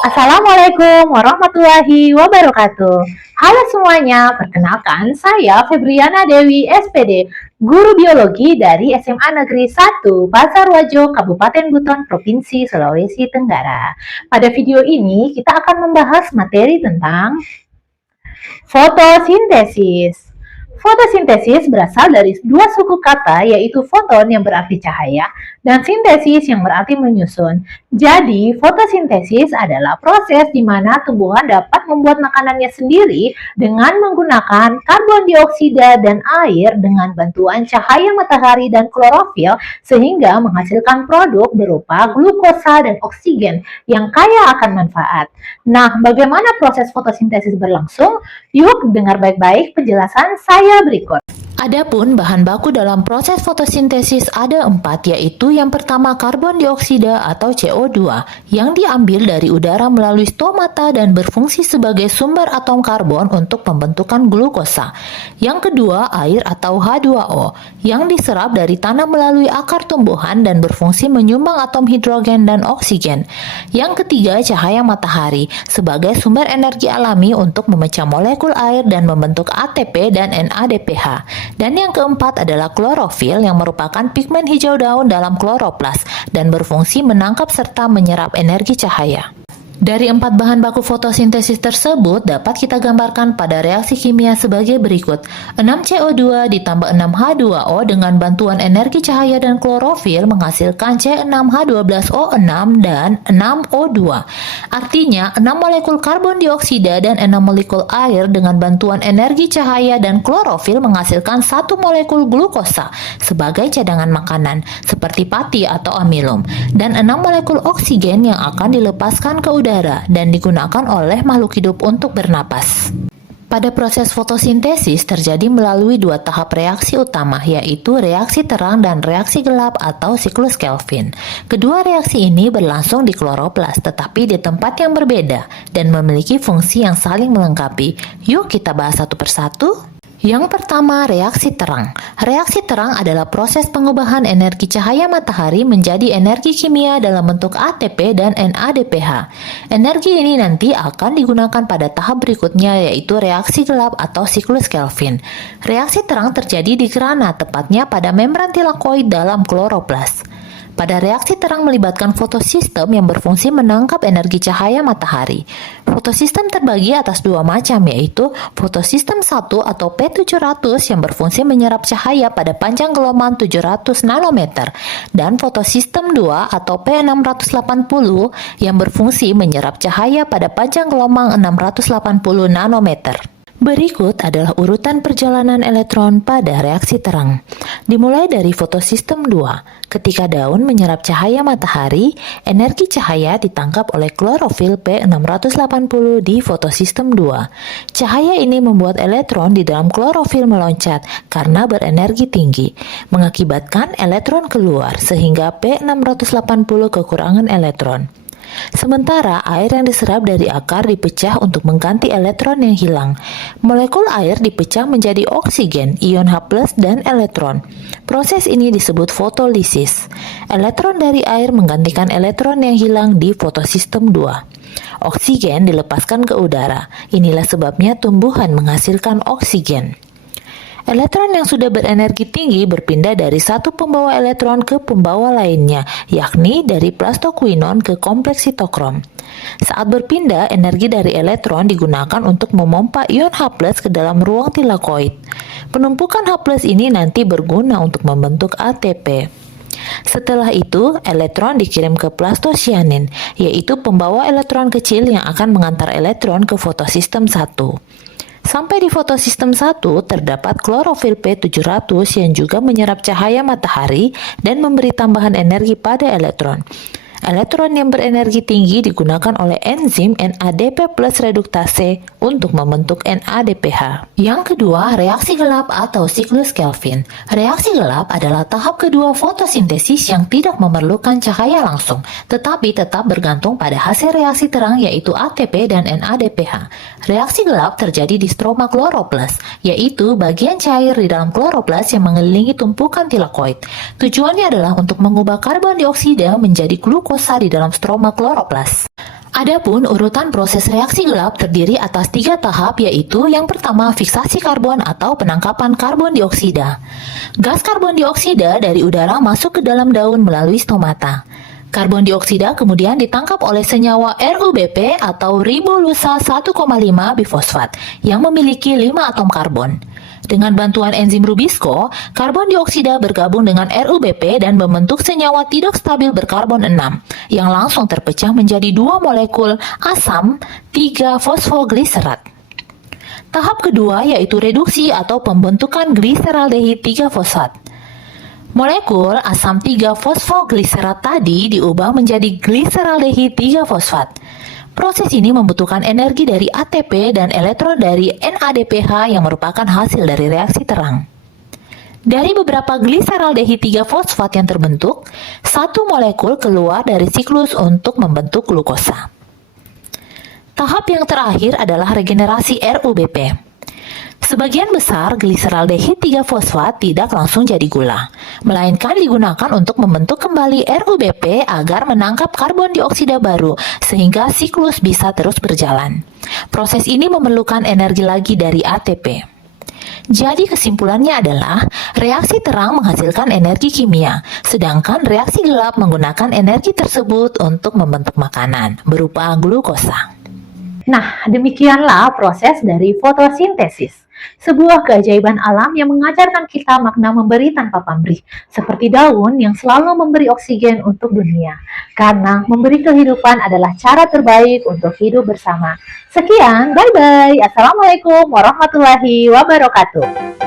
Assalamualaikum warahmatullahi wabarakatuh. Halo semuanya, perkenalkan saya Febriana Dewi SPD, guru biologi dari SMA Negeri 1 Pasarwajo, Kabupaten Buton, Provinsi Sulawesi Tenggara. Pada video ini kita akan membahas materi tentang fotosintesis. Fotosintesis berasal dari dua suku kata, yaitu foton yang berarti cahaya dan sintesis yang berarti menyusun. Jadi, fotosintesis adalah proses di mana tumbuhan dapat membuat makanannya sendiri dengan menggunakan karbon dioksida dan air dengan bantuan cahaya matahari dan klorofil sehingga menghasilkan produk berupa glukosa dan oksigen yang kaya akan manfaat. Nah, bagaimana proses fotosintesis berlangsung? Yuk dengar baik-baik penjelasan saya berikut. Adapun bahan baku dalam proses fotosintesis ada 4, yaitu yang pertama karbon dioksida atau CO2 yang diambil dari udara melalui stomata dan berfungsi sebagai sumber atom karbon untuk pembentukan glukosa. Yang kedua air atau H2O yang diserap dari tanah melalui akar tumbuhan dan berfungsi menyumbang atom hidrogen dan oksigen. Yang ketiga cahaya matahari sebagai sumber energi alami untuk memecah molekul air dan membentuk ATP dan NADPH. Dan yang keempat adalah klorofil yang merupakan pigmen hijau daun dalam kloroplas dan berfungsi menangkap serta menyerap energi cahaya. Dari 4 bahan baku fotosintesis tersebut dapat kita gambarkan pada reaksi kimia sebagai berikut. 6CO2 ditambah 6H2O dengan bantuan energi cahaya dan klorofil menghasilkan C6H12O6 dan 6O2. Artinya 6 molekul karbon dioksida dan 6 molekul air dengan bantuan energi cahaya dan klorofil menghasilkan 1 molekul glukosa sebagai cadangan makanan seperti pati atau amilum dan 6 molekul oksigen yang akan dilepaskan ke udara dan digunakan oleh makhluk hidup untuk bernapas. Pada proses fotosintesis terjadi melalui 2 tahap reaksi utama, yaitu reaksi terang dan reaksi gelap atau siklus Kelvin. Kedua reaksi ini berlangsung di kloroplas, tetapi di tempat yang berbeda dan memiliki fungsi yang saling melengkapi. Yuk kita bahas satu persatu. Yang pertama, reaksi terang. Reaksi terang adalah proses pengubahan energi cahaya matahari menjadi energi kimia dalam bentuk ATP dan NADPH. Energi ini nanti akan digunakan pada tahap berikutnya, yaitu reaksi gelap atau siklus Kelvin. Reaksi terang terjadi di grana, tepatnya pada membran tilakoid dalam kloroplas. Pada reaksi terang melibatkan fotosistem yang berfungsi menangkap energi cahaya matahari. Fotosistem terbagi atas 2 macam, yaitu fotosistem 1 atau P700 yang berfungsi menyerap cahaya pada panjang gelombang 700 nanometer dan fotosistem 2 atau P680 yang berfungsi menyerap cahaya pada panjang gelombang 680 nanometer. Berikut adalah urutan perjalanan elektron pada reaksi terang. Dimulai dari fotosistem 2. Ketika daun menyerap cahaya matahari, energi cahaya ditangkap oleh klorofil P680 di fotosistem 2. Cahaya ini membuat elektron di dalam klorofil meloncat karena berenergi tinggi, mengakibatkan elektron keluar sehingga P680 kekurangan elektron. Sementara air yang diserap dari akar dipecah untuk mengganti elektron yang hilang. Molekul air dipecah menjadi oksigen, ion H+, dan elektron. Proses ini disebut fotolisis. Elektron dari air menggantikan elektron yang hilang di fotosistem 2. Oksigen dilepaskan ke udara. Inilah sebabnya tumbuhan menghasilkan oksigen. Elektron yang sudah berenergi tinggi berpindah dari satu pembawa elektron ke pembawa lainnya, yakni dari plastoquinon ke kompleks sitokrom. Saat berpindah, energi dari elektron digunakan untuk memompa ion H+ ke dalam ruang tilakoid. Penumpukan H+ ini nanti berguna untuk membentuk ATP. Setelah itu, elektron dikirim ke plastocyanin, yaitu pembawa elektron kecil yang akan mengantar elektron ke fotosistem 1. Sampai di fotosistem 1 terdapat klorofil P700 yang juga menyerap cahaya matahari dan memberi tambahan energi pada elektron. Elektron yang berenergi tinggi digunakan oleh enzim NADP plus reduktase untuk membentuk NADPH. Yang kedua, reaksi gelap atau siklus Kelvin. Reaksi gelap adalah tahap kedua fotosintesis yang tidak memerlukan cahaya langsung, tetapi tetap bergantung pada hasil reaksi terang yaitu ATP dan NADPH. Reaksi gelap terjadi di stroma kloroplas, yaitu bagian cair di dalam kloroplas yang mengelilingi tumpukan tilakoid. Tujuannya adalah untuk mengubah karbon dioksida menjadi glukosa glukosa di dalam stroma kloroplas. Adapun urutan proses reaksi gelap terdiri atas 3 tahap, yaitu yang pertama fiksasi karbon atau penangkapan karbon dioksida. Gas karbon dioksida dari udara masuk ke dalam daun melalui stomata. Karbon dioksida kemudian ditangkap oleh senyawa RuBP atau ribolusa 1,5 bifosfat yang memiliki 5 atom karbon. Dengan bantuan enzim Rubisco, karbon dioksida bergabung dengan RuBP dan membentuk senyawa tidak stabil berkarbon 6 yang langsung terpecah menjadi 2 molekul asam 3-fosfogliserat. Tahap kedua yaitu reduksi atau pembentukan gliseraldehid 3-fosfat. Molekul asam 3-fosfogliserat tadi diubah menjadi gliseraldehid 3-fosfat. Proses ini membutuhkan energi dari ATP dan elektron dari NADPH yang merupakan hasil dari reaksi terang. Dari beberapa gliseraldehid 3-fosfat yang terbentuk, satu molekul keluar dari siklus untuk membentuk glukosa. Tahap yang terakhir adalah regenerasi RuBP. Sebagian besar gliseraldehid 3-fosfat tidak langsung jadi gula, melainkan digunakan untuk membentuk kembali RuBP agar menangkap karbon dioksida baru sehingga siklus bisa terus berjalan. Proses ini memerlukan energi lagi dari ATP. Jadi kesimpulannya adalah reaksi terang menghasilkan energi kimia, sedangkan reaksi gelap menggunakan energi tersebut untuk membentuk makanan berupa glukosa. Nah, demikianlah proses dari fotosintesis. Sebuah keajaiban alam yang mengajarkan kita makna memberi tanpa pamrih, seperti daun yang selalu memberi oksigen untuk dunia. Karena memberi kehidupan adalah cara terbaik untuk hidup bersama. Sekian, bye-bye. Assalamualaikum warahmatullahi wabarakatuh.